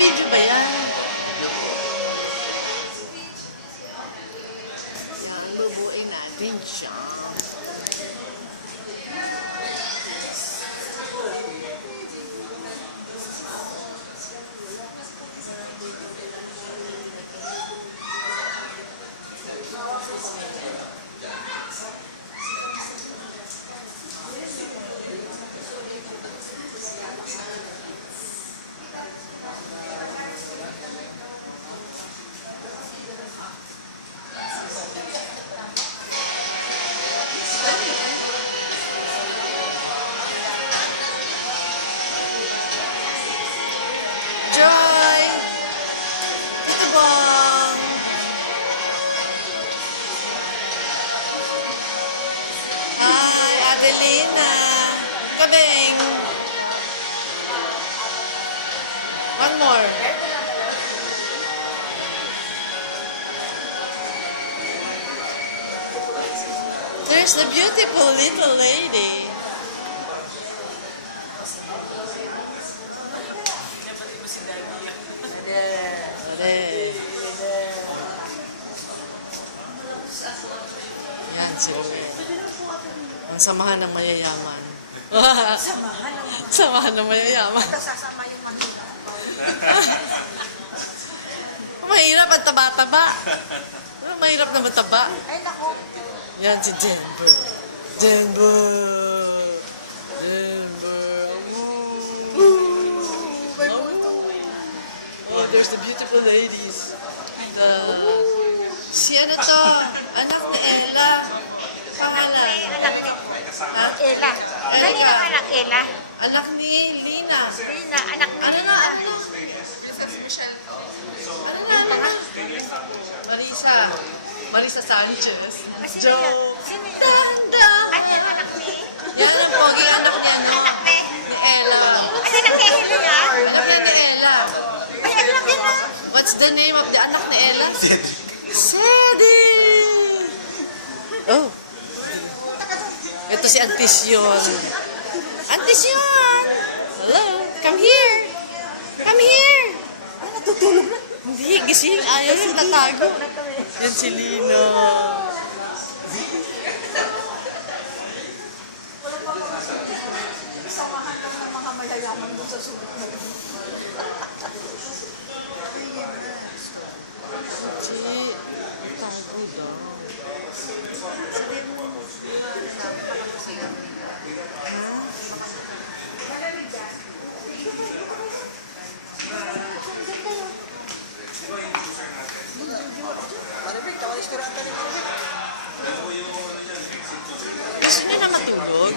Video ba yan? Yan, lubuin natin siya. Joy! Tito Bong! Hi, Adelina! Kabeng! One more. There's the beautiful little lady. Yan sila. Ang samahan ng mayayaman. Samahan ng mayayaman. Sasama yung mahirap. Mahirap ang taba-taba. Mahirap na mataba. Ay, nako. Yan si Denver. Denver! Oh, there's the beautiful ladies. Si ano to? Anak ni Ella. Pangalan. Anak ni Ha? Ella. Ano yung anak Ella? Anak ni Lina. Lina, anak ni Ano Lina. nga? Ano? Ano nga? Ano nga? Marisa. Marisa Sanchez. Sino yan? Sino yan? Tanda. Ano yan, anak ni? Yan ang pogi anak niya, no? Anak ni? Ni Ella. Ay, anak ni Ella nga? Anak niya ni Ella. Ay, anak niya na. What's the name of the anak ni Ella? Cedric! Oh. Ito si Antisyon. Antisyon! Hello? Come here! Come here! Ay, natutulog na. Hindi, gising. Ayaw yung tatago. Yan si Lina. Wala pa mga samahan lang ng mga mayayaman doon sa sulok na yun. Si... Tago daw. Gusto niyo na matulog?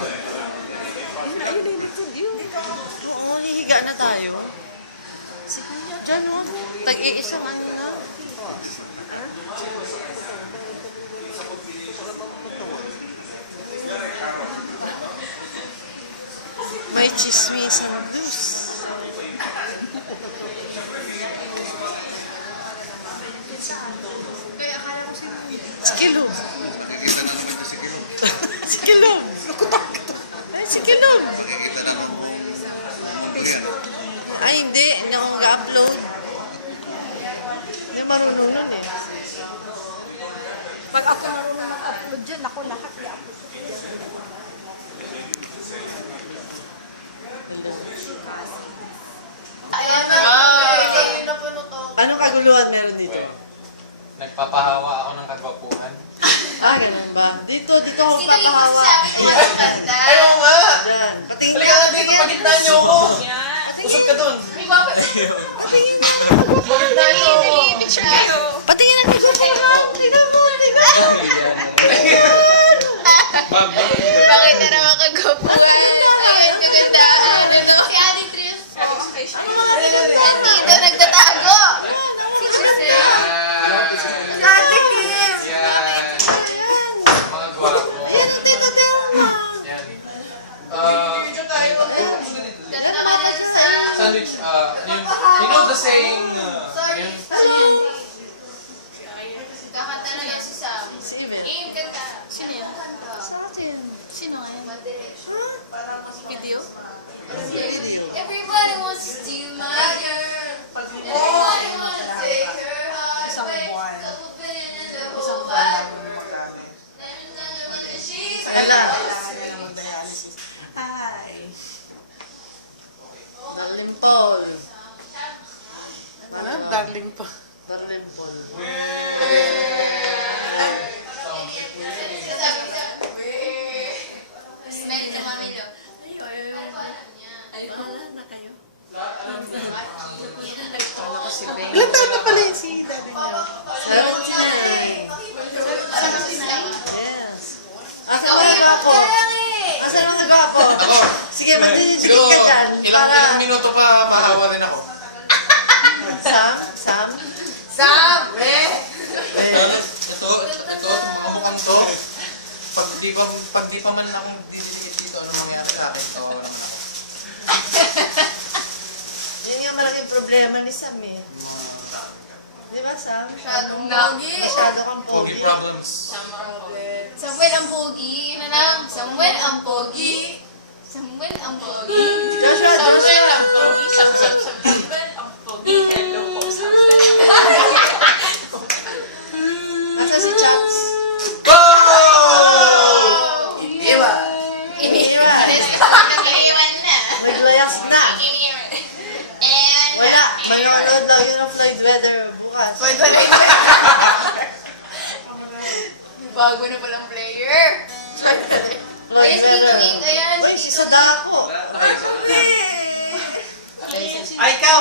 Oo, hihiga na tayo. Sige niya, dyan o. Tag-iisang ano na. May chismis ang blues. Kaya akala ko si Kilom. Si Kilom. Ay, si Kilom. Ay, hindi. Hindi ako mag-upload. Hindi marunong nun eh. Pag ako marunong mag-upload dyan, ako lahat i-upload. Anong kaguluhan meron dito? Nagpapahawa ako ng kagwapuhan. Ah, ganun ba? Dito ako Sino yung papahawa. magsasabi kung anong ganda? Ayaw nga! Diyan. Patingin Halika na dito, pagitna niyo ako! Usap ka dun! May guwapo. Patingin na. Pagitna niyo ako! Picture kayo. Patingin na. Tingnan mo. Bakit na naman kagapuan? Ayan, kagandahan. Si Aling Trios. Nandito, nagtatago. Si Giselle. Ate Kim! Yan! Mga gwapo. Tito Telma. Yan. Ganda ka na, Giselle. Sandwich, you know the saying, Sorry. yun? Kakanta na lang si Sam. Si Iben. Kanta. Sino yan? Sa atin. Sino yan? Madiretso. Video? Everybody wants to do my girl. Darling pa. Darling Paul. Smell sa mamilo. Ay, wala na kayo. Kala ko si Ben. Ilan taon na pala yun si daddy niya? 79. Yes. Asa ang ako? Asa ang ako? Ako, Sige, magdidikit siguro ka dyan. ilang minuto pa pagawa rin ako. Sam? Ito, mamukhang to. Pag di pa man ako didikit dito, ano mangyari sa akin, tawa lang ako. Yun nga malaking problema ni Sam eh. Di ba, Sam? Masyadong pogi. Masyado kang Pogi pogi. problems. Samuel ang pogi. Yun na lang. Samuel ang pogi. Samuel ang pogi. Joshua, Samuel ang pogi. Samuel ang pogi. Hello po, Samuel. Nasa si Chaps? Wow! Iwa. Iniwan na. May layas na. And Wala. Manonood daw yun ng Floyd Weather bukas. Floyd Weather. Bago na palang player. Floyd Ay, si Tito Weather. King, ayan. Uy, si Sadako. Nakaysa. Ay, ikaw!